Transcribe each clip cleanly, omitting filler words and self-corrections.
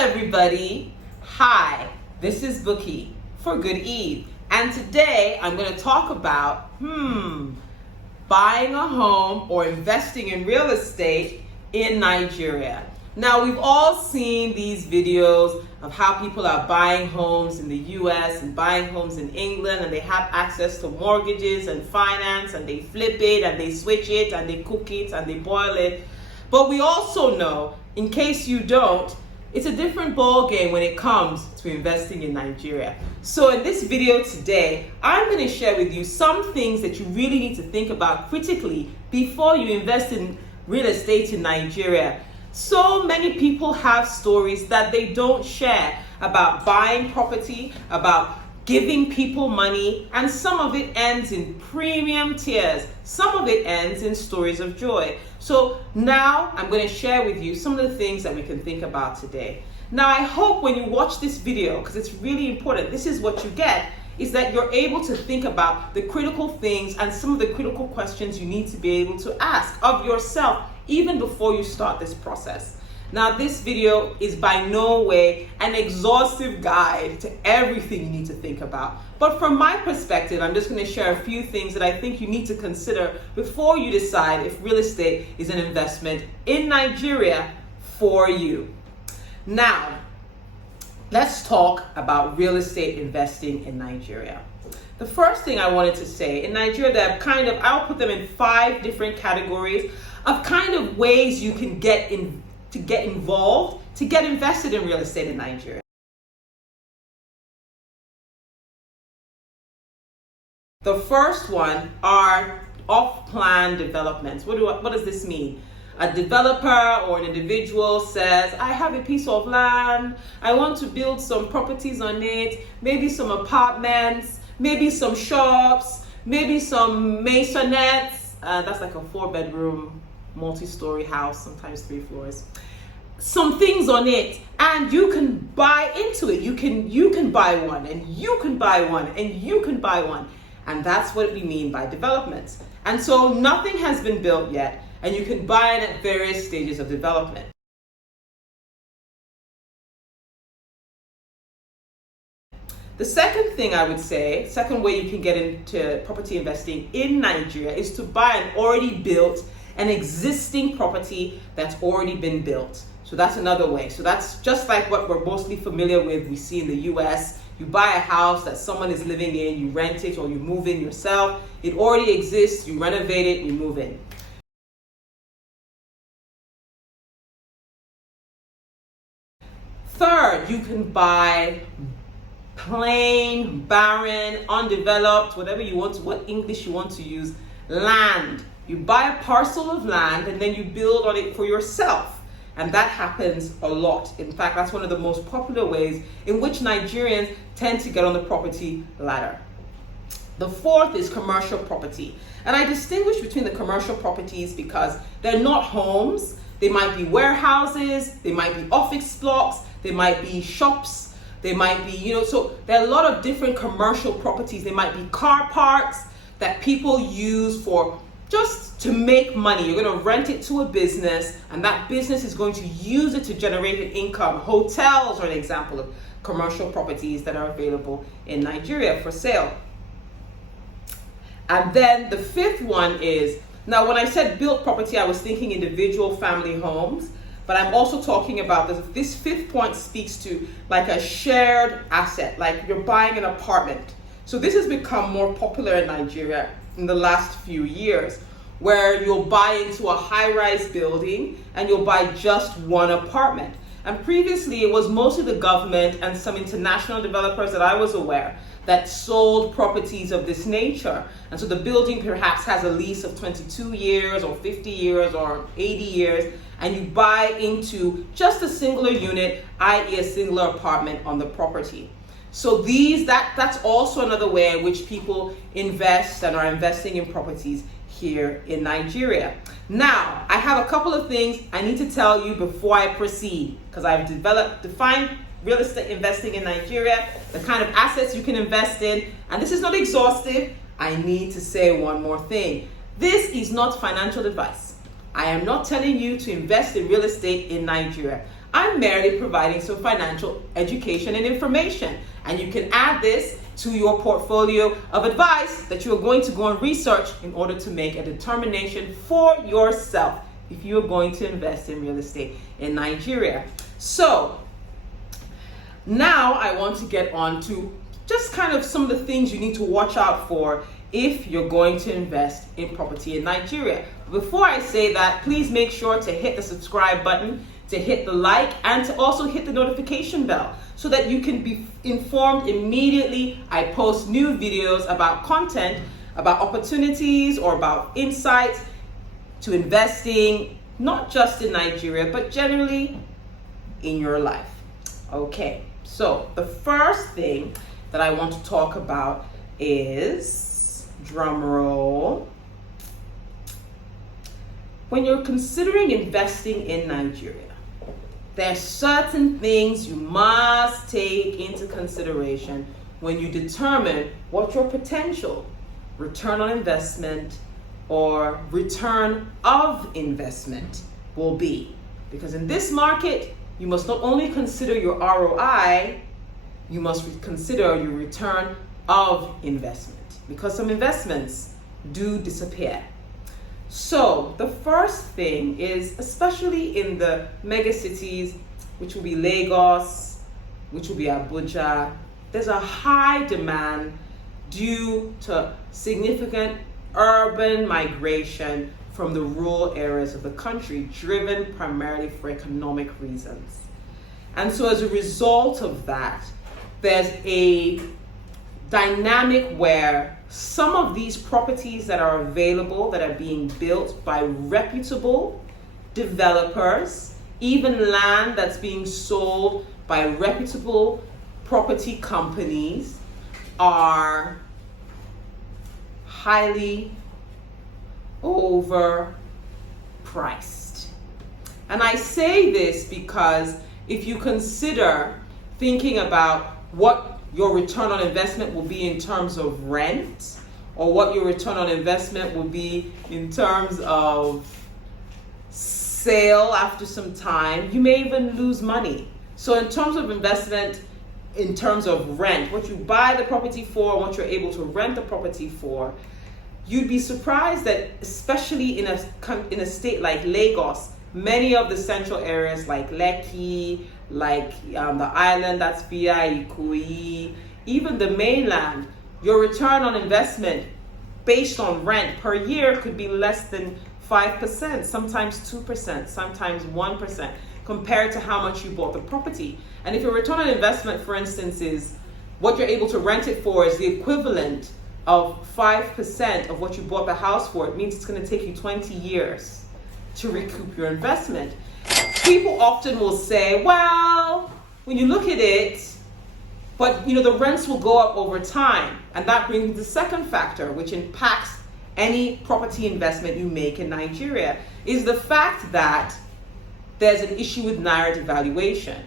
everybody. Hi, this is Bookie for Good Eve. And today I'm going to talk about buying a home or investing in real estate in Nigeria. Now, we've all seen these videos of how people are buying homes in the US and buying homes in England, and they have access to mortgages and finance, and they flip it and they switch it and they cook it and they boil it. But we also know, in case you don't, it's a different ball game when it comes to investing in Nigeria. So in this video today, I'm going to share with you some things that you really need to think about critically before you invest in real estate in Nigeria. So many people have stories that they don't share about buying property, about giving people money, and some of it ends in premium tears. Some of it ends in stories of joy. So now I'm going to share with you some of the things that we can think about today. Now, I hope when you watch this video, because it's really important, this is what you get, is that you're able to think about the critical things and some of the critical questions you need to be able to ask of yourself even before you start this process. Now, this video is by no way an exhaustive guide to everything you need to think about. But from my perspective, I'm just going to share a few things that I think you need to consider before you decide if real estate is an investment in Nigeria for you. Now, let's talk about real estate investing in Nigeria. The first thing I wanted to say, in Nigeria, there are I'll put them in 5 different categories of kind of ways you can get involved, to get invested in real estate in Nigeria. The first one are off-plan developments. What does this mean? A developer or an individual says, I have a piece of land, I want to build some properties on it, maybe some apartments, maybe some shops, maybe some masonettes. That's like a 4-bedroom, multi-story house, sometimes 3 floors. Some things on it, and you can buy into it. You can buy one, and you can buy one, and you can buy one. And that's what we mean by development. And so nothing has been built yet, and you can buy it at various stages of development. The second thing I would say, second way you can get into property investing in Nigeria, is to buy an existing property that's already been built. So that's another way. So that's just like what we're mostly familiar with, we see in the US. You buy a house that someone is living in, you rent it, or you move in yourself. It already exists, you renovate it, you move in. Third, you can buy plain, barren, undeveloped, whatever you want to, what English you want to use, land. You buy a parcel of land and then you build on it for yourself. And that happens a lot. In fact, that's one of the most popular ways in which Nigerians tend to get on the property ladder. The fourth is commercial property. And I distinguish between the commercial properties because they're not homes. They might be warehouses, they might be office blocks, they might be shops, they might be, so there are a lot of different commercial properties. They might be car parks that people use for just to make money. You're going to rent it to a business, and that business is going to use it to generate an income. Hotels are an example of commercial properties that are available in Nigeria for sale. And then the fifth one is, now when I said built property, I was thinking individual family homes, but I'm also talking about this fifth point speaks to like a shared asset, like you're buying an apartment. So this has become more popular in Nigeria in the last few years, where you'll buy into a high-rise building and you'll buy just one apartment. And previously it was mostly the government and some international developers that I was aware that sold properties of this nature. And so the building perhaps has a lease of 22 years or 50 years or 80 years, and you buy into just a singular unit, i.e. a singular apartment on the property. So that's also another way in which people invest and are investing in properties here in Nigeria. Now, I have a couple of things I need to tell you before I proceed, because I've defined real estate investing in Nigeria, the kind of assets you can invest in, and this is not exhaustive. I need to say one more thing. This is not financial advice. I am not telling you to invest in real estate in Nigeria. I'm merely providing some financial education and information. And you can add this to your portfolio of advice that you are going to go and research in order to make a determination for yourself if you are going to invest in real estate in Nigeria. So now I want to get on to just kind of some of the things you need to watch out for if you're going to invest in property in Nigeria. Before I say that, please make sure to hit the subscribe button, to hit the like, and to also hit the notification bell so that you can be informed immediately I post new videos about content, about opportunities, or about insights to investing, not just in Nigeria, but generally in your life. Okay, so the first thing that I want to talk about is, drum roll, when you're considering investing in Nigeria, there are certain things you must take into consideration when you determine what your potential return on investment or return of investment will be. Because in this market, you must not only consider your ROI, you must consider your return of investment, because some investments do disappear. So the first thing is, especially in the mega cities, which will be Lagos, which will be Abuja, there's a high demand due to significant urban migration from the rural areas of the country, driven primarily for economic reasons. And so as a result of that, there's a dynamic where some of these properties that are available, that are being built by reputable developers, even land that's being sold by reputable property companies, are highly overpriced. And I say this because if you consider thinking about what your return on investment will be in terms of rent, or what your return on investment will be in terms of sale after some time, you may even lose money. So in terms of investment, in terms of rent, what you buy the property for, what you're able to rent the property for, you'd be surprised that, especially in a state like Lagos, many of the central areas like Lekki, like the island, that's VI, Ikoyi, even the mainland, your return on investment based on rent per year could be less than 5%, sometimes 2%, sometimes 1%, compared to how much you bought the property. And if your return on investment, for instance, is what you're able to rent it for is the equivalent of 5% of what you bought the house for, it means it's going to take you 20 years to recoup your investment. People often will say, well, when you look at it, but the rents will go up over time. And that brings the second factor, which impacts any property investment you make in Nigeria, is the fact that there's an issue with naira devaluation.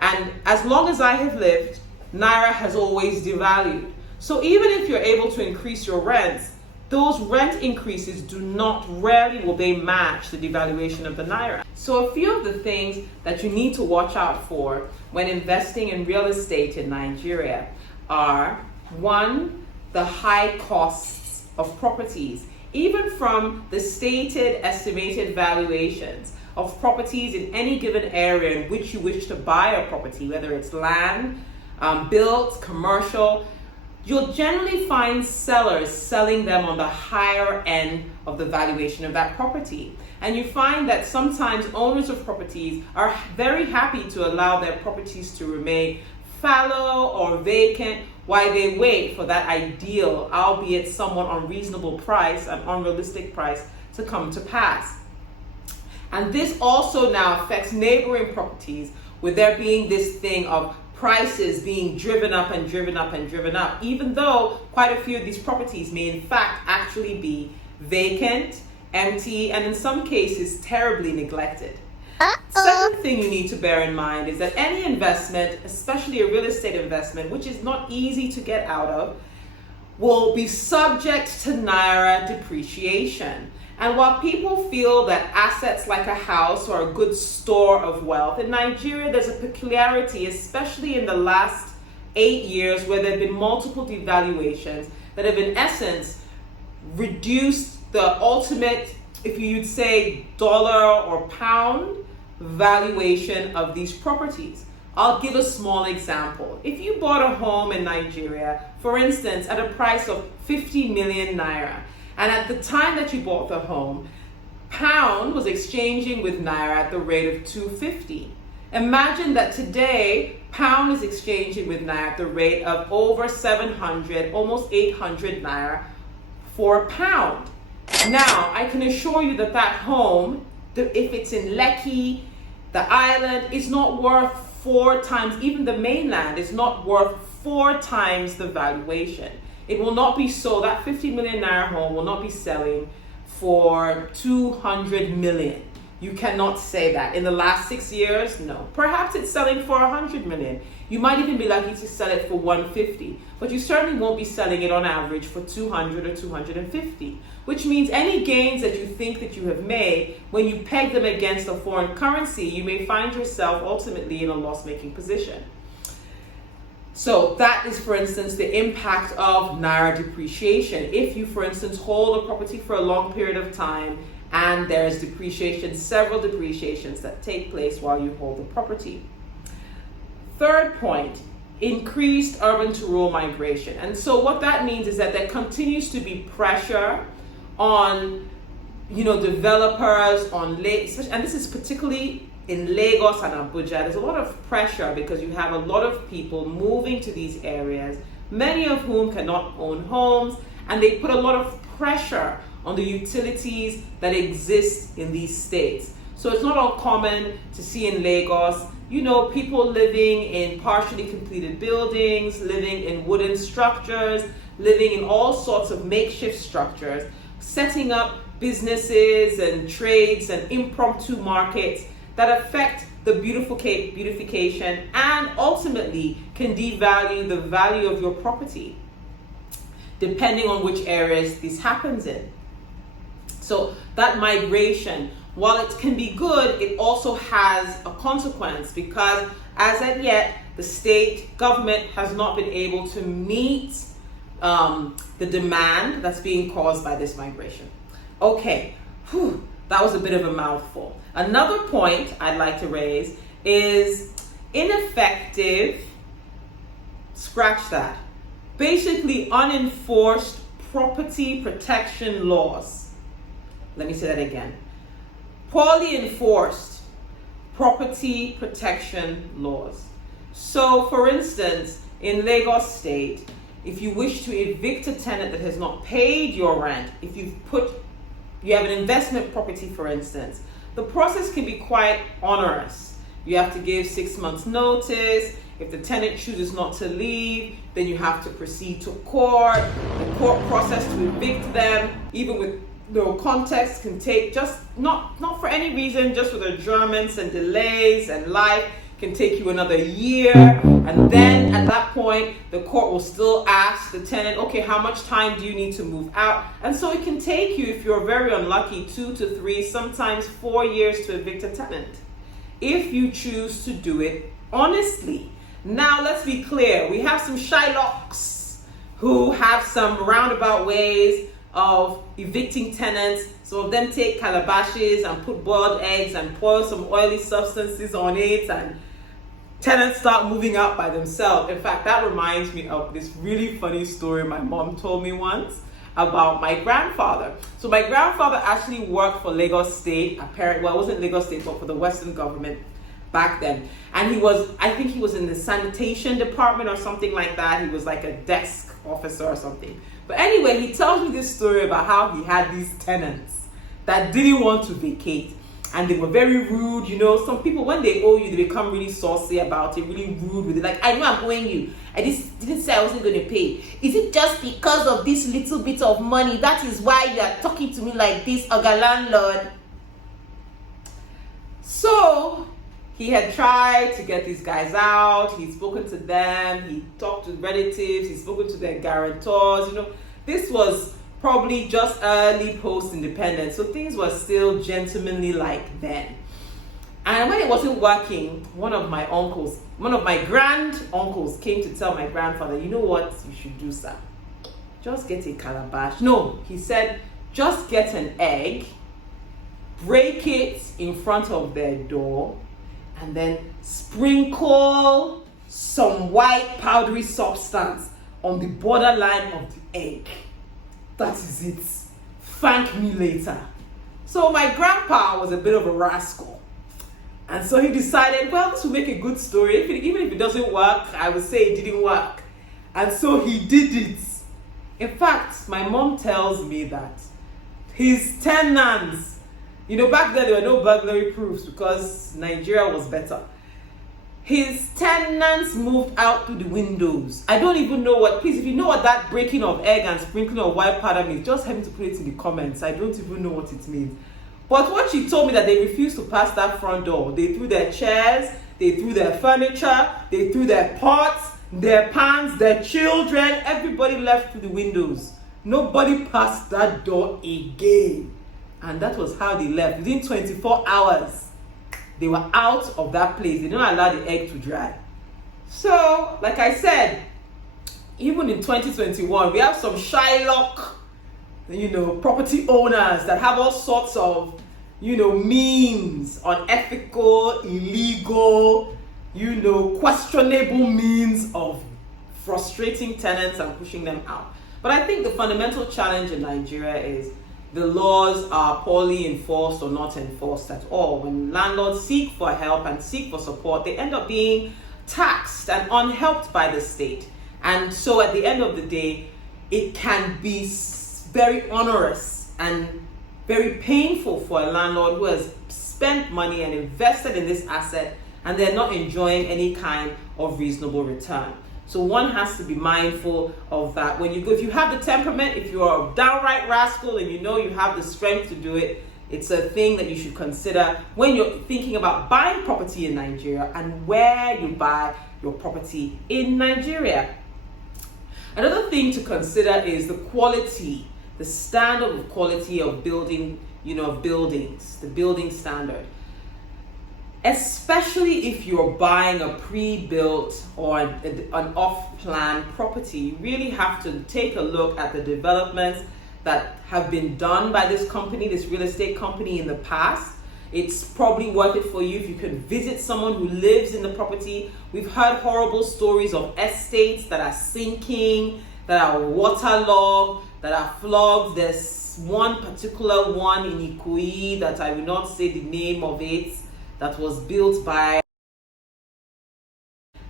And as long as I have lived, naira has always devalued. So even if you're able to increase your rents, those rent increases rarely will they match the devaluation of the naira. So a few of the things that you need to watch out for when investing in real estate in Nigeria are, one, the high costs of properties. Even from the stated estimated valuations of properties in any given area in which you wish to buy a property, whether it's land, built, commercial, you'll generally find sellers selling them on the higher end of the valuation of that property. And you find that sometimes owners of properties are very happy to allow their properties to remain fallow or vacant while they wait for that ideal, albeit somewhat unreasonable price, an unrealistic price, to come to pass. And this also now affects neighboring properties, with there being this thing of prices being driven up and driven up and driven up, even though quite a few of these properties may in fact actually be vacant, empty, and in some cases terribly neglected. Second thing you need to bear in mind is that any investment, especially a real estate investment, which is not easy to get out of, will be subject to naira depreciation. And while people feel that assets like a house are a good store of wealth, in Nigeria there's a peculiarity, especially in the last 8 years, where there have been multiple devaluations that have in essence reduced the ultimate, if you'd say, dollar or pound valuation of these properties. I'll give a small example. If you bought a home in Nigeria, for instance, at a price of 50 million naira, and at the time that you bought the home, pound was exchanging with naira at the rate of 250. Imagine that today, pound is exchanging with naira at the rate of over 700, almost 800 naira for a pound. Now, I can assure you that that home, if it's in Lekki, the island, is not worth 4 times, even the mainland is not worth 4 times the valuation. It will not be sold, that 50 million naira home will not be selling for 200 million. You cannot say that. In the last 6 years, no. Perhaps it's selling for 100 million. You might even be lucky to sell it for 150, but you certainly won't be selling it on average for 200 or 250, which means any gains that you think that you have made, when you peg them against a foreign currency, you may find yourself ultimately in a loss-making position. So that is, for instance, the impact of naira depreciation. If you, for instance, hold a property for a long period of time and there's depreciation, several depreciations that take place while you hold the property. Third point, increased urban to rural migration. And so what that means is that there continues to be pressure on, developers, and this is particularly in Lagos and Abuja. There's a lot of pressure because you have a lot of people moving to these areas, many of whom cannot own homes, and they put a lot of pressure on the utilities that exist in these states. So it's not uncommon to see in Lagos, people living in partially completed buildings, living in wooden structures, living in all sorts of makeshift structures, setting up businesses and trades and impromptu markets that affect the beautification and ultimately can devalue the value of your property, depending on which areas this happens in. So that migration, while it can be good, it also has a consequence because as at yet, the state government has not been able to meet the demand that's being caused by this migration. Okay, that was a bit of a mouthful. Another point I'd like to raise is ineffective, scratch that, basically unenforced property protection laws. Let me say that again. Poorly enforced property protection laws. So, for instance, in Lagos State, if you wish to evict a tenant that has not paid your rent, if you have an investment property, for instance, the process can be quite onerous. You have to give 6 months notice. If the tenant chooses not to leave, then you have to proceed to court. The court process to evict them, even with no context, can take just not for any reason, just with adjournments and delays and life, can take you another year. And then at that point, the court will still ask the tenant, okay, how much time do you need to move out? And so it can take you, if you're very unlucky, 2 to 3, sometimes 4 years to evict a tenant, if you choose to do it honestly. Now, let's be clear. We have some Shylocks who have some roundabout ways of evicting tenants. Some of them take calabashes and put boiled eggs and pour some oily substances on it, and tenants start moving out by themselves. In fact, that reminds me of this really funny story my mom told me once about my grandfather. So my grandfather actually worked for Lagos State, it wasn't Lagos State, but for the Western government back then. And I think he was in the sanitation department or something like that. He was like a desk officer or something. But anyway, he tells me this story about how he had these tenants that didn't want to vacate. And they were very rude. Some people, when they owe you, they become really saucy about it, really rude with it. Like, I know I'm owing you. I just didn't say I wasn't going to pay. Is it just because of this little bit of money? That is why you are talking to me like this, Oga landlord? So he had tried to get these guys out. He'd spoken to them. He talked to relatives. He'd spoken to their guarantors. This was probably just early post-independence, so things were still gentlemanly like then. And when it wasn't working, one of my grand uncles came to tell my grandfather, you know what you should do, sir? Just get a calabash. No, he said, just get an egg, break it in front of their door, and then sprinkle some white powdery substance on the borderline of the egg. That is it. Thank me later. So my grandpa was a bit of a rascal. And so he decided, well, this will make a good story. Even if it doesn't work, I would say it didn't work. And so he did it. In fact, my mom tells me that his tenants, back then there were no burglary proofs because Nigeria was better. His tenants moved out through the windows. I don't even know please, if you know what that breaking of egg and sprinkling of white powder means, just help me to put it in the comments. I don't even know what it means. But when she told me that they refused to pass that front door, they threw their chairs, they threw their furniture, they threw their pots, their pans, their children, everybody left through the windows. Nobody passed that door again. And that was how they left. Within 24 hours, they were out of that place. They didn't allow the egg to dry. So, like I said, even in 2021, we have some Shylock, property owners that have all sorts of, means, unethical, illegal, questionable means of frustrating tenants and pushing them out. But I think the fundamental challenge in Nigeria is the laws are poorly enforced or not enforced at all. When landlords seek for help and seek for support, they end up being taxed and unhelped by the state. And so at the end of the day, it can be very onerous and very painful for a landlord who has spent money and invested in this asset and they're not enjoying any kind of reasonable return. So one has to be mindful of that. When you go, if you have the temperament, if you're a downright rascal and you have the strength to do it, it's a thing that you should consider when you're thinking about buying property in Nigeria and where you buy your property in Nigeria. Another thing to consider is the quality, the standard of quality of building, buildings, the building standard. Especially if you're buying a pre-built or an off-plan property, you really have to take a look at the developments that have been done by this company, this real estate company in the past. It's probably worth it for you if you can visit someone who lives in the property. We've heard horrible stories of estates that are sinking, that are waterlogged, that are flogged. There's one particular one in Ikoyi that I will not say the name of it, that was built by,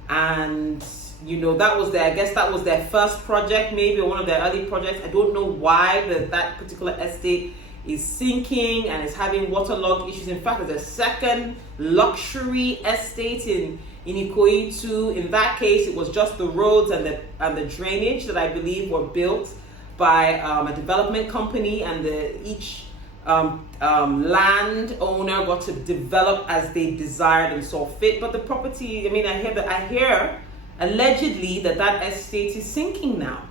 and that was their first project, maybe, or one of their early projects. I don't know why that particular estate is sinking and is having waterlogged issues. In fact, there's a second luxury estate in Ikoyi too. In that case, it was just the roads and the drainage that I believe were built by a development company, and each land owner got to develop as they desired and saw fit. But the property, I hear allegedly that estate is sinking now.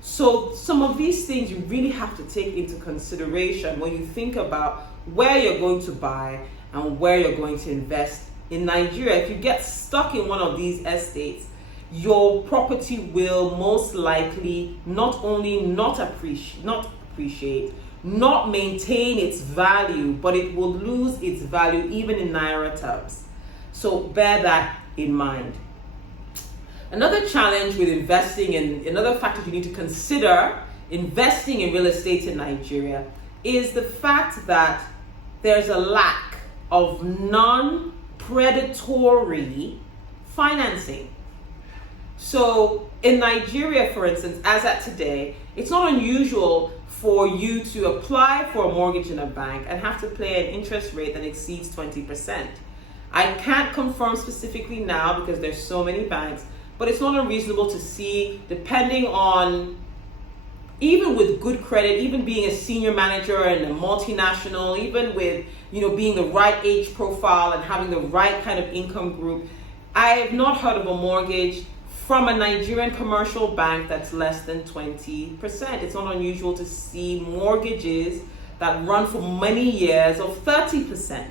So some of these things you really have to take into consideration when you think about where you're going to buy and where you're going to invest in Nigeria. If you get stuck in one of these estates, your property will most likely not only not appreciate, not maintain its value, but it will lose its value even in naira terms. So bear that in mind. Another challenge with investing, and another factor you need to consider investing in real estate in Nigeria, is the fact that there's a lack of non-predatory financing. So in Nigeria, for instance, as at today, it's not unusual for you to apply for a mortgage in a bank and have to pay an interest rate that exceeds 20%. I can't confirm specifically now because there's so many banks, but it's not unreasonable to see, depending on, even with good credit, even being a senior manager in a multinational, even with being the right age profile and having the right kind of income group, I have not heard of a mortgage from a Nigerian commercial bank that's less than 20%. It's not unusual to see mortgages that run for many years of 30%.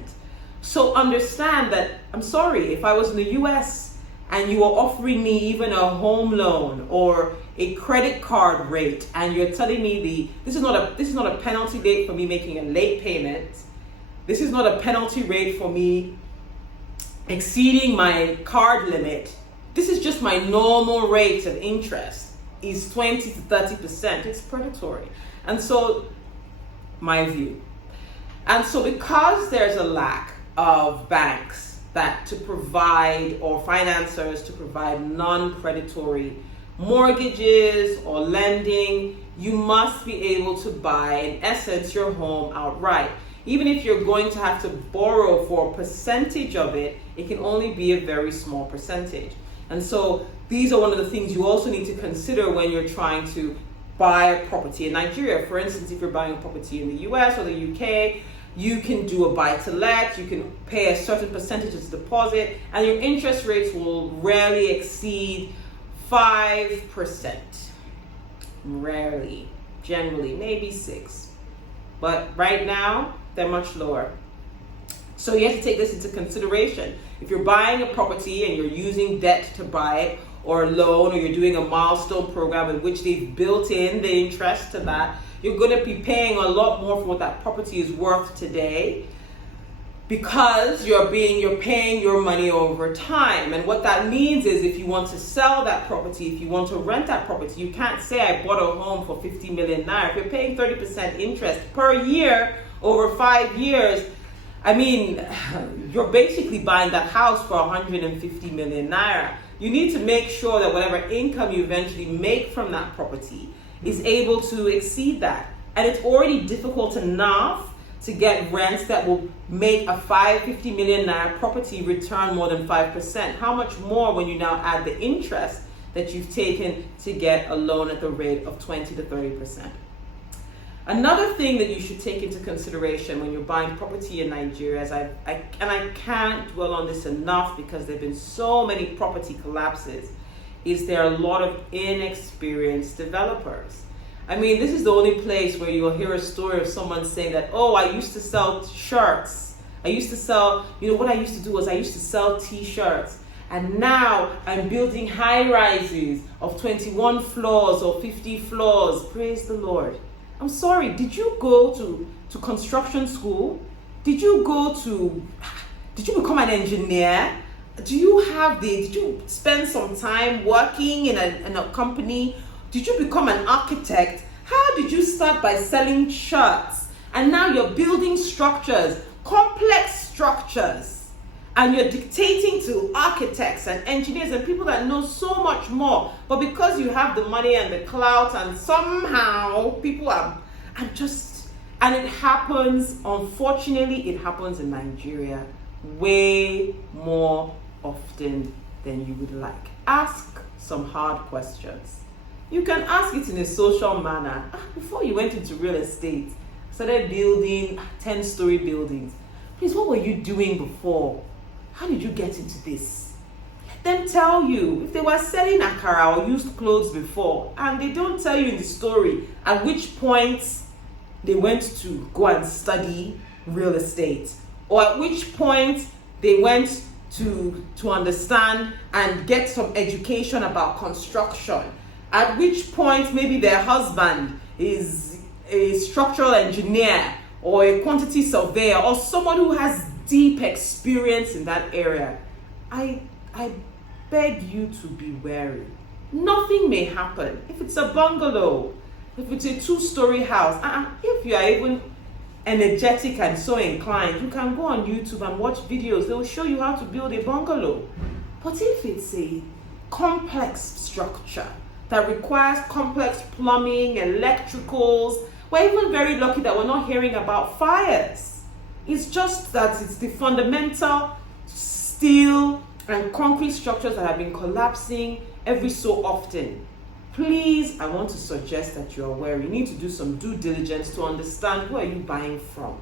So understand that, I'm sorry, if I was in the US and you were offering me even a home loan or a credit card rate, and you're telling me this is not a penalty rate for me making a late payment. This is not a penalty rate for me exceeding my card limit. This is just my normal rate of interest is 20 to 30%. It's predatory. And so, my view. And so because there's a lack of banks that to provide, or financiers to provide non-predatory mortgages or lending, you must be able to buy, in essence, your home outright. Even if you're going to have to borrow for a percentage of it, it can only be a very small percentage. And so these are one of the things you also need to consider when you're trying to buy a property in Nigeria. For instance, if you're buying a property in the US or the UK, you can do a buy-to-let, you can pay a certain percentage as a deposit, and your interest rates will rarely exceed 5%. Rarely. Generally, maybe 6%. But right now, they're much lower. So you have to take this into consideration. If you're buying a property and you're using debt to buy it, or a loan, or you're doing a milestone program in which they've built in the interest to that, you're going to be paying a lot more for what that property is worth today, because you're paying your money over time. And what that means is, if you want to sell that property, if you want to rent that property, you can't say I bought a home for 50 million naira. If you're paying 30% interest per year over 5 years, I mean, you're basically buying that house for 150 million naira. You need to make sure that whatever income you eventually make from that property is able to exceed that. And it's already difficult enough to get rents that will make a 550 million naira property return more than 5%. How much more when you now add the interest that you've taken to get a loan at the rate of 20 to 30%. Another thing that you should take into consideration when you're buying property in Nigeria, I can't dwell on this enough because there have been so many property collapses, is there are a lot of inexperienced developers. I mean, this is the only place where you'll hear a story of someone saying that, oh, I used to sell shirts. I used to sell, what I used to do was I used to sell t-shirts. And now I'm building high rises of 21 floors or 50 floors. Praise the Lord. I'm sorry, did you go to construction school? Did you become an engineer? Did you spend some time working in a company? Did you become an architect? How did you start by selling shirts? And now you're building structures, complex structures, and you're dictating to architects and engineers and people that know so much more. But because you have the money and the clout, and somehow people and it happens, unfortunately, it happens in Nigeria way more often than you would like. Ask some hard questions. You can ask it in a social manner. Before you went into real estate, started building 10-story buildings, please, what were you doing before? How did you get into this? Let them tell you. If they were selling akara or used clothes before, and they don't tell you in the story at which point they went to go and study real estate, or at which point they went to understand and get some education about construction, at which point maybe their husband is a structural engineer or a quantity surveyor or someone who has deep experience in that area. I beg you to be wary. Nothing may happen. If it's a bungalow, if it's a 2-story house, if you are even energetic and so inclined, you can go on YouTube and watch videos. They will show you how to build a bungalow. But if it's a complex structure that requires complex plumbing, electricals, we're even very lucky that we're not hearing about fires. It's just that it's the fundamental steel and concrete structures that have been collapsing every so often. Please, I want to suggest that you're aware. You need to do some due diligence to understand who are you buying from.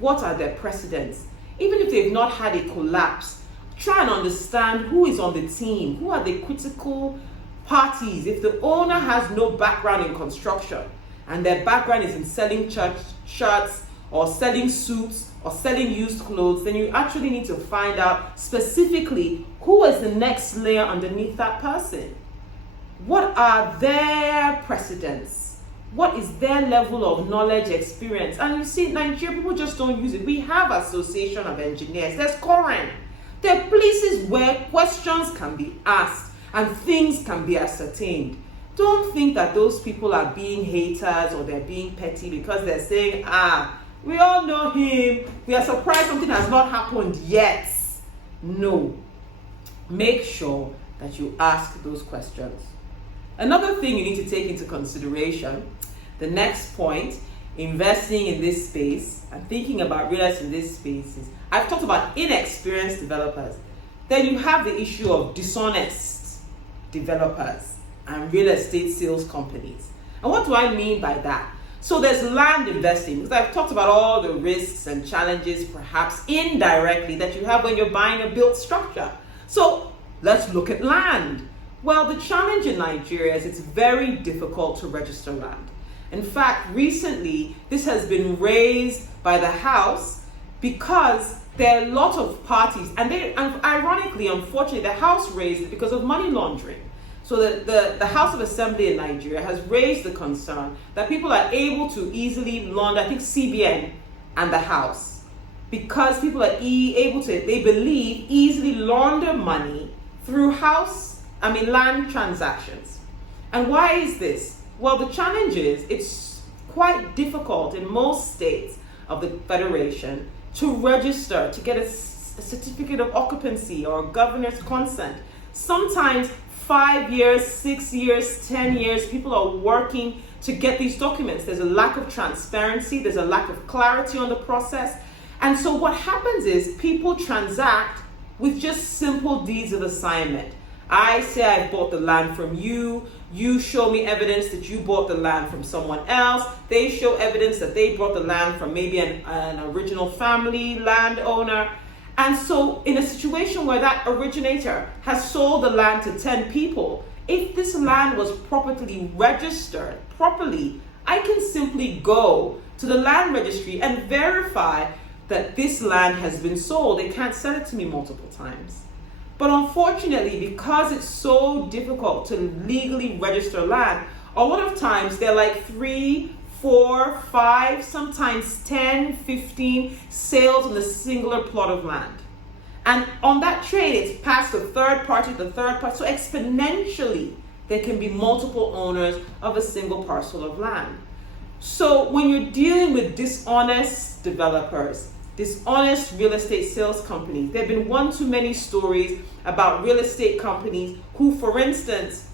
What are their precedents? Even if they've not had a collapse, try and understand who is on the team, who are the critical parties. If the owner has no background in construction and their background is in selling church shirts or selling suits or selling used clothes, then you actually need to find out specifically who is the next layer underneath that person. What are their precedents? What is their level of knowledge, experience? And you see, in Nigeria, people just don't use it. We have Association of Engineers. There's Coren. There are places where questions can be asked and things can be ascertained. Don't think that those people are being haters or they're being petty because they're saying, we all know him. We are surprised something has not happened yet. No. Make sure that you ask those questions. Another thing you need to take into consideration, the next point, investing in this space and thinking about real estate in this space is, I've talked about inexperienced developers. Then you have the issue of dishonest developers and real estate sales companies. And what do I mean by that? So there's land investing, because I've talked about all the risks and challenges, perhaps indirectly, that you have when you're buying a built structure. So let's look at land. Well, the challenge in Nigeria is it's very difficult to register land. In fact, recently, this has been raised by the House because there are a lot of parties, and ironically, unfortunately, the House raised it because of money laundering. So the House of Assembly in Nigeria has raised the concern that people are able to easily launder, I think CBN and the House, because people are able to, they believe, easily launder money through land transactions. And why is this? Well, the challenge is it's quite difficult in most states of the Federation to register, to get a certificate of occupancy or a governor's consent. Sometimes 5 years, 6 years, 10 years, people are working to get these documents. There's a lack of transparency, there's a lack of clarity on the process. And so what happens is people transact with just simple deeds of assignment. I say I bought the land from you, you show me evidence that you bought the land from someone else, they show evidence that they bought the land from maybe an original family landowner. And so in a situation where that originator has sold the land to 10 people, if this land was properly registered, I can simply go to the land registry and verify that this land has been sold. They can't sell it to me multiple times. But unfortunately, because it's so difficult to legally register land, a lot of times they're like 3, 4, 5, sometimes 10, 15 sales on a singular plot of land. And on that trade, it's passed to third party to third party. So exponentially, there can be multiple owners of a single parcel of land. So when you're dealing with dishonest developers, dishonest real estate sales companies, there have been one too many stories about real estate companies who, for instance,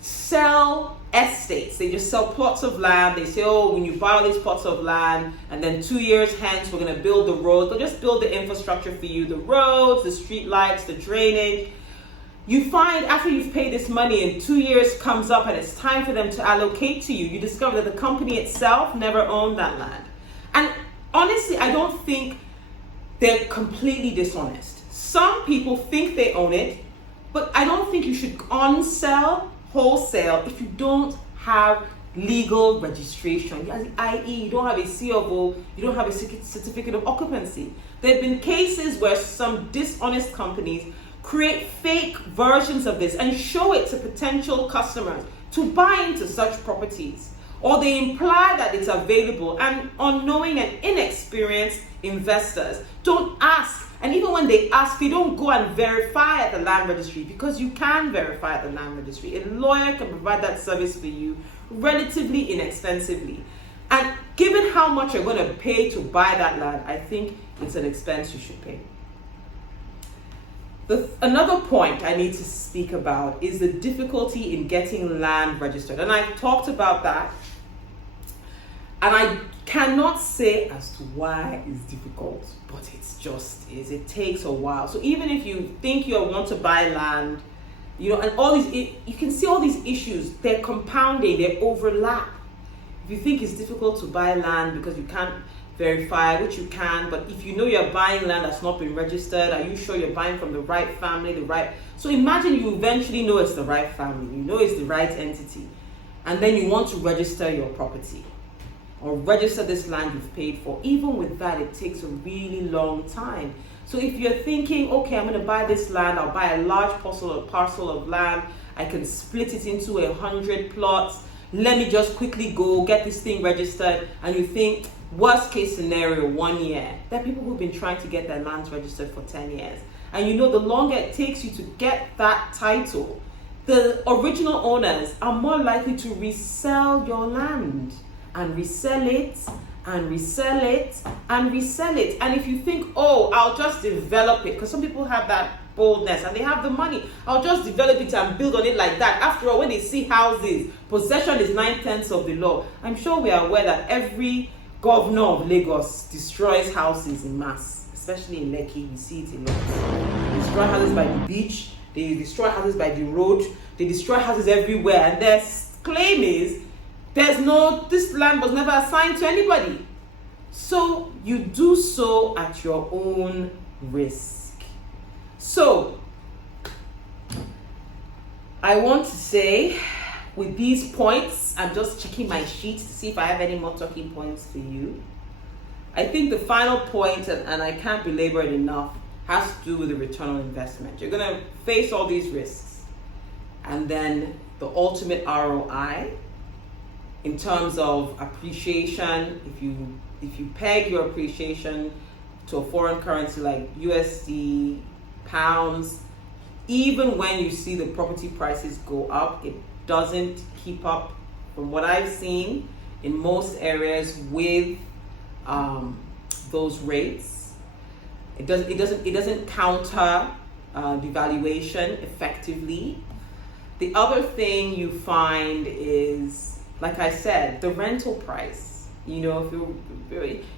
sell estates. They just sell plots of land. They say, oh, when you buy all these plots of land, and then 2 years hence, we're going to build the road. They'll just build the infrastructure for you, the roads, the street lights, the drainage. You find after you've paid this money and 2 years comes up and it's time for them to allocate to you, you discover that the company itself never owned that land. And honestly, I don't think they're completely dishonest. Some people think they own it, but I don't think you should on-sell wholesale if you don't have legal registration, i.e. you don't have a COO, you don't have a certificate of occupancy. There have been cases where some dishonest companies create fake versions of this and show it to potential customers to buy into such properties, or they imply that it's available, and unknowing and inexperienced investors don't ask. And even when they ask, they don't go and verify at the land registry, because you can verify at the land registry. A lawyer can provide that service for you relatively inexpensively. And given how much you're going to pay to buy that land, I think it's an expense you should pay. Another point I need to speak about is the difficulty in getting land registered. And I've talked about that. And I cannot say as to why it's difficult, but it's just is. It takes a while. So even if you think you want to buy land, and all these, you can see all these issues, they're compounding, they overlap. If you think it's difficult to buy land because you can't verify, which you can, but if you know you're buying land that's not been registered, are you sure you're buying from the right family, so imagine you eventually know it's the right family, you know it's the right entity, and then you want to register your property or register this land you've paid for. Even with that, it takes a really long time. So if you're thinking, okay, I'm going to buy this land, I'll buy a large parcel of land, I can split it into 100 plots, let me just quickly go get this thing registered, and you think, worst case scenario, 1 year. There are people who've been trying to get their lands registered for 10 years. And you know, the longer it takes you to get that title, the original owners are more likely to resell your land and resell it and resell it and resell it. And if you think, oh, I'll just develop it, because some people have that boldness and they have the money, I'll just develop it and build on it like that. After all, when they see houses, possession is 9/10 of the law. I'm sure we are aware that every governor of Lagos destroys houses in mass, especially in Lekki. We see it a lot. They destroy houses by the beach, they destroy houses by the road, they destroy houses everywhere, and their claim is this land was never assigned to anybody. So you do so at your own risk. So I want to say, with these points, I'm just checking my sheet to see if I have any more talking points for you. I think the final point, and I can't belabor it enough, has to do with the return on investment. You're going to face all these risks, and then the ultimate ROI in terms of appreciation. If you peg your appreciation to a foreign currency like USD, pounds, even when you see the property prices go up, it doesn't keep up, from what I've seen in most areas, with those rates. It doesn't counter devaluation effectively. The other thing you find is, like I said, the rental price. You know,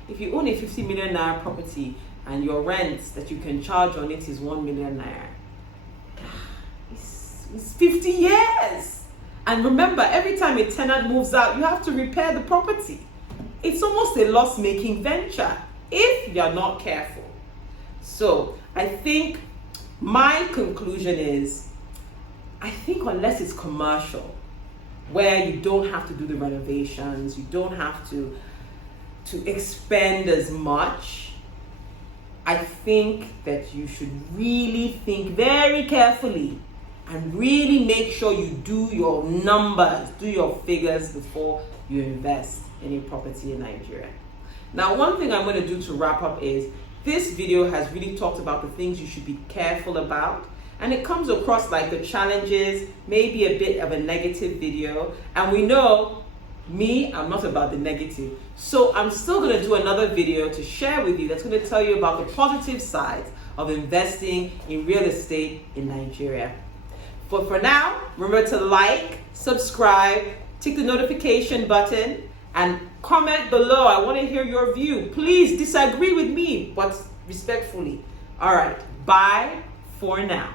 if you own a 50 million naira property and your rent that you can charge on it is 1 million naira, it's 50 years. And remember, every time a tenant moves out, you have to repair the property. It's almost a loss-making venture if you're not careful. So I think my conclusion is, I think unless it's commercial, where you don't have to do the renovations, you don't have to expend as much, I think that you should really think very carefully and really make sure you do your numbers, do your figures before you invest in a property in Nigeria. Now, one thing I'm going to do to wrap up is, this video has really talked about the things you should be careful about, and it comes across like the challenges, maybe a bit of a negative video, and we know me, I'm not about the negative, so I'm still going to do another video to share with you that's going to tell you about the positive sides of investing in real estate in Nigeria. But for now, remember to like, subscribe, tick the notification button, and comment below. I want to hear your view. Please disagree with me, but respectfully. All right, bye for now.